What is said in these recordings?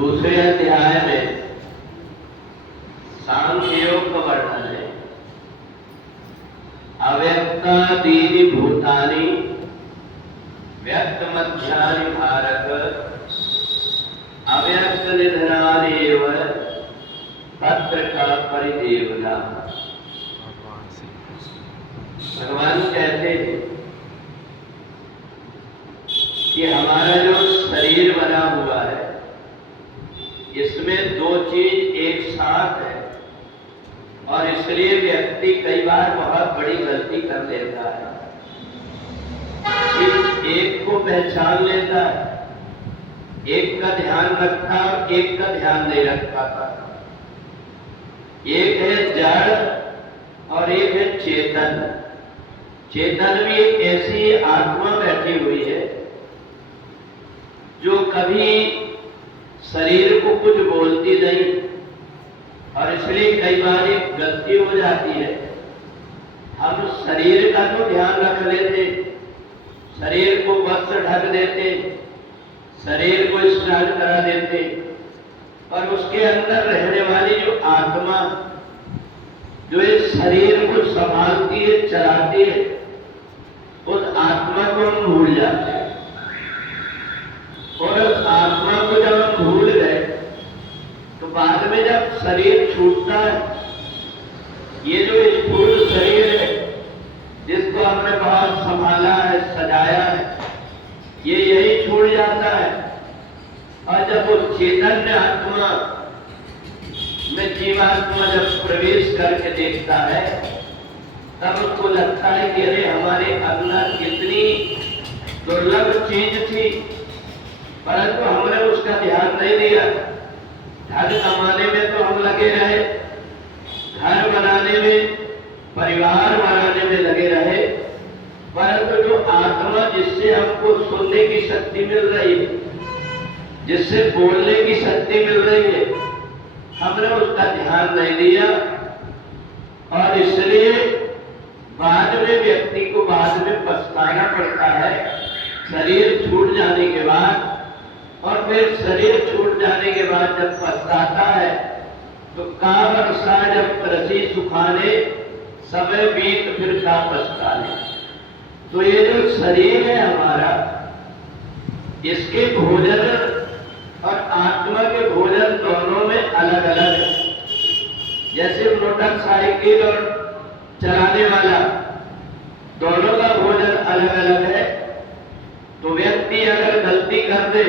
दूसरे अध्याय में सांख्य योग का वर्णन है। अव्यक्तादीनि भूतानि व्यक्त मध्यानि भारत अव्यक्त निधनादेव पत्र का परिदेवना। भगवान कहते हैं कि हमारा जो शरीर बना हुआ है इसमें दो चीज एक साथ है और इसलिए व्यक्ति कई बार बहुत बड़ी गलती कर लेता है। एक को पहचान लेता है, एक का ध्यान रखता और एक का ध्यान नहीं रख पाता। एक है जड़ और एक है चेतन। चेतन भी एक ऐसी आत्मा बैठी हुई है जो कभी शरीर को कुछ बोलती नहीं और इसलिए कई बार एक गलती हो जाती है। हम शरीर का तो ध्यान रख लेते, शरीर को वस्त्र ढक देते, शरीर को स्नान करा देते, पर उसके अंदर रहने वाली जो आत्मा जो इस शरीर को संभालती है, चलाती है, उस आत्मा को हम भूल जाते हैं। और उस आत्मा को जब हम भूल गए तो बाद में जब शरीर छूटता है, ये जो स्थूल शरीर है जिसको हमने बहुत संभाला है, सजाया है, ये यही छूट जाता है। और जब वो चैतन्य आत्मा में जीवात्मा जब प्रवेश करके देखता है तब उसको लगता है कि अरे हमारे अंदर कितनी दुर्लभ चीज थी, परंतु हमने उसका ध्यान नहीं दिया। धन कमाने में तो हम लगे रहे, घर बनाने में, परिवार बनाने में लगे रहे, परंतु जो आत्मा जिससे हमको सुनने की शक्ति मिल रही है, जिससे बोलने की शक्ति मिल रही है, हमने उसका ध्यान नहीं दिया। और इसलिए बाद में व्यक्ति को बाद में पछताना पड़ता है शरीर छूट जाने के बाद। और फिर शरीर छूट जाने के बाद जब पछताता है तो का वर्षा जब कृषि सुखाने समय बीत फिर का पछताने। तो ये जो शरीर है हमारा, इसके भोजन और आत्मा के भोजन दोनों में अलग अलग है। जैसे मोटरसाइकिल और चलाने वाला दोनों का भोजन अलग अलग है। तो व्यक्ति अगर गलती कर दे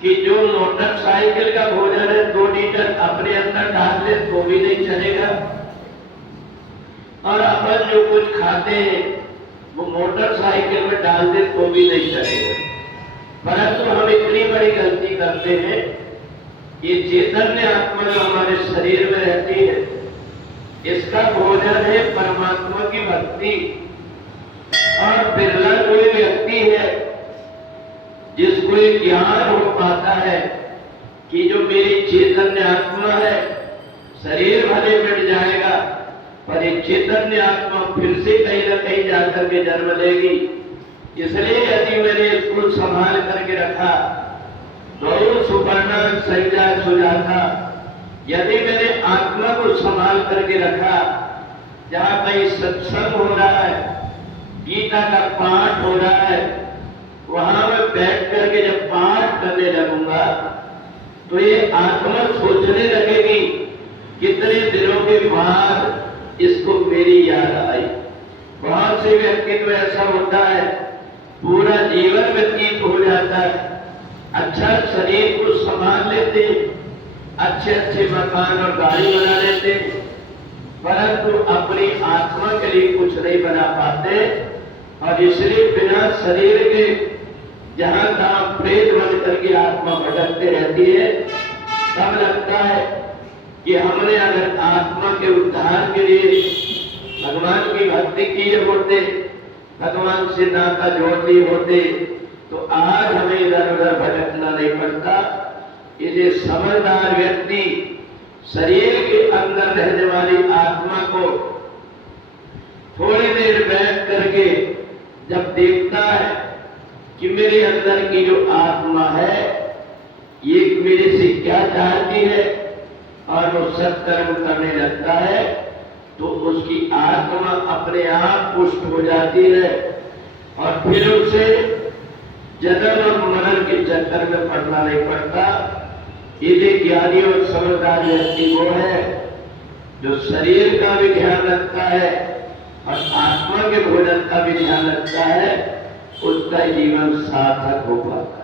कि जो मोटरसाइकिल का भोजन है 2 लीटर अपने अंदर डाल दे तो भी नहीं चलेगा, और अपन जो कुछ खाते हैं वो मोटरसाइकिल में डाल दे तो भी नहीं चलेगा। परंतु हम इतनी बड़ी गलती करते हैं, ये चैतन्य आत्मा जो हमारे शरीर में रहती है इसका भोजन है परमात्मा की भक्ति। और बिरला कोई व्यक्ति है जिसको ये ज्ञान हो पाता है कि जो मेरी चैतन्य आत्मा है, शरीर भले मिट जाएगा पर ये चैतन्य आत्मा फिर से कहीं न कहीं जाकर के जन्म लेगी। इसलिए यदि मैंने इसको संभाल करके रखा, दो सुपर्णा सैजा सुजाता, यदि मैंने आत्मा को संभाल करके रखा, जहां कहीं सत्संग हो रहा है, गीता का पाठ हो रहा है, वहां मैं बैठ करके जब पाठ करने लगूंगा तो ये आत्मा सोचने लगेगी कितने दिनों के बाद इसको मेरी याद आई। बहुत से व्यक्ति तो ऐसा होता है पूरा जीवन व्यतीत हो जाता है, अच्छा शरीर को संभाल लेते, अच्छे अच्छे मकान और गाड़ी बना लेते, परंतु अपनी आत्मा के लिए कुछ नहीं बना पाते। और इसलिए बिना शरीर के जहां तहां प्रेत बन करके आत्मा भटकते रहती है। तब लगता है कि हमने अगर आत्मा के उद्धार के लिए भगवान की भक्ति किए होते, भगवान से नाता जोड़ दिए होते, तो आज हमें इधर उधर भटकना नहीं पड़ता। ये समझदार व्यक्ति शरीर के अंदर रहने वाली आत्मा को थोड़ी देर बैठ करके जब देखता है कि मेरे अंदर की जो आत्मा है ये मेरे से क्या चाहती है, और वो सत्कर्म करने लगता है, तो उसकी आत्मा अपने आप पुष्ट हो जाती है और फिर उसे जन्म और मरण के चक्कर में पड़ना नहीं पड़ता। ये ज्ञानी और समझदार व्यक्ति वो है जो शरीर का भी ध्यान रखता है और आत्मा के भोजन का भी ध्यान रखता है, उसका जीवन सार्थक हो पाता है।